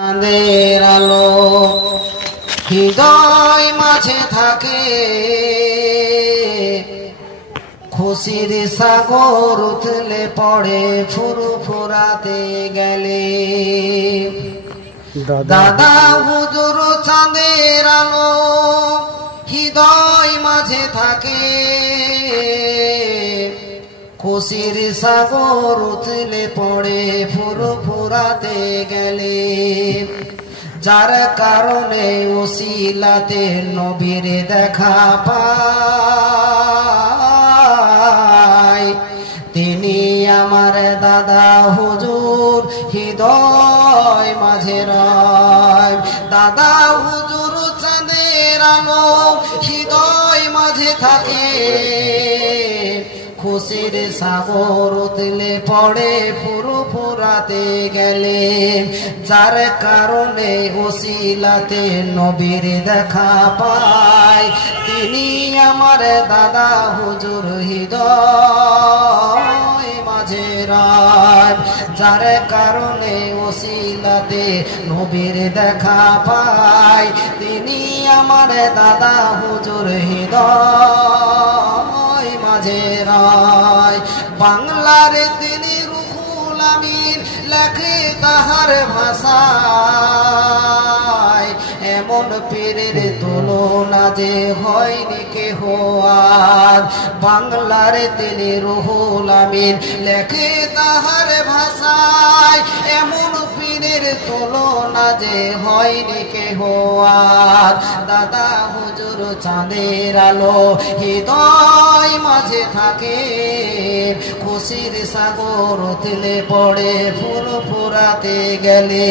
চাঁদের আলো হৃদয় মাঝে থাকে, খুশির সাগর উথলে পড়ে ফুরফুরাতে গেলে। দাদা হুজুর চাঁদের আলো হৃদয় মাঝে থাকে, খুশির সাগর উথলে পড়ে ফুরফুরাতে গেলে। যার কারণে ওসিলাতে নবীর দেখা পাই, তিনি আমার দাদা হুজুর হৃদয় মাঝে রয়। দাদা হুজুর চাঁদের আলো হৃদয় মাঝে থাকে, খুশির সাগর উথলে পড়ে ফুরফুরাতে গেলে। যার কারণে ওসিলাতে নবীর দেখা পায়, তিনি আমার দাদা হুজুর হৃদয় মাঝে রয়। যার কারণে ওসিলাতে নবীর দেখা পায়, তিনি আমার দাদা হুজুর হৃদয় মাঝে রয়। বাংলার তিনি রুহুল আমিন লেখে তাহার ভাষায়, এমন পীরের তুলনা যে হয়নি কেহ আর। বাংলার তিনি রুহুল আমিন লেখে তাহার ভাষায়, এমন পীরের তুলনা যে হয়নি কেহ আর। দাদা হুজুর চাঁদের আলো হৃদয় মাঝে থাকে, খুশির সাগর উথলে পড়ে ফুরফুরাতে গেলে।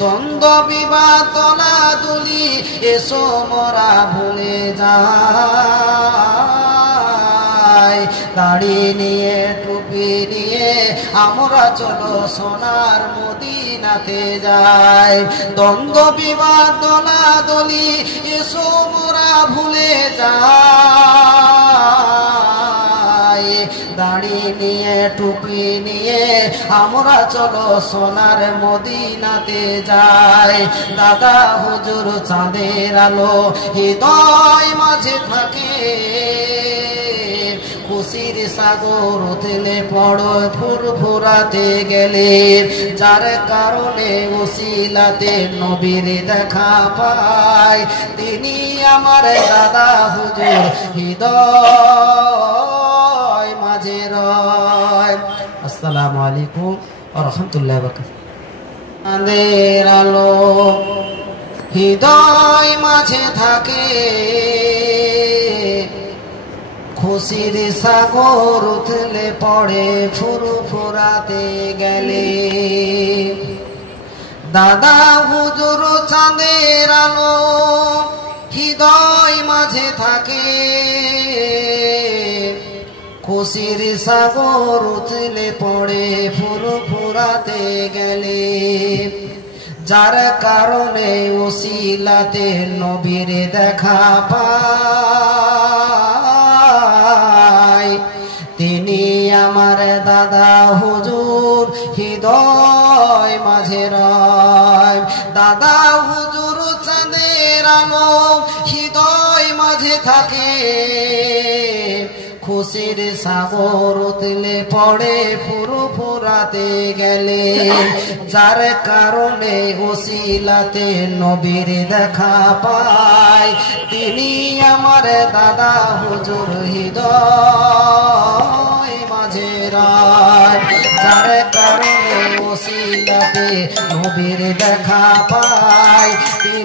দ্বন্দ্ব বিবাদ দলাদলি এসো মোরা ভুলে যাই, দাড়ি নিয়ে টুপি নিয়ে আমরা চলো সোনার মদিনাতে যাই। দ্বন্দ্ব বিবাদ দলাদলি এসো মোরা ভুলে যাই, দাড়ি নিয়ে টুপি নিয়ে আমরা চলো সোনার মদিনাতে যাই। দাদা হুজুর চাঁদের আলো হৃদয় মাঝে থাকে, খুশির সাগর উথলে পড়ো ফুরফুরাতে গেলে। যার কারণে ওসিলাতে নবীর দেখা পায়, তিনি আমার দাদা হুজুর হৃদয় মাঝে রয়। আসসালামু আলাইকুম ওয়া রাহমাতুল্লাহি ওয়া বারাকাতুহু। চাঁদের আলো হৃদয় মাঝে থাকে, খুশির সাগর উথলে পড়ে ফুরফুরাতে গেলে। দাদা হুজুর চাঁদের আলো হৃদয় মাঝে থাকে, খুশির সাগর উথলে পড়ে ফুরফুরাতে গেলে। যার কারণে ওসিলাতে নবীর দেখা পায়, তিনি আমার দাদা হুজুর হৃদয় মাঝে রয়। দাদা হুজুর চাঁদের আলো হৃদয় মাঝে থাকে, খুশির সাগর উথলে পড়ে ফুরফুরাতে গেলে। যার কারণে ওসিলাতে নবীর দেখা পায়, তিনি আমার দাদা হুজুর হৃদয় মাঝে রয়। যার কারণে ওসিলাতে নবীর দেখা পায়, তিনি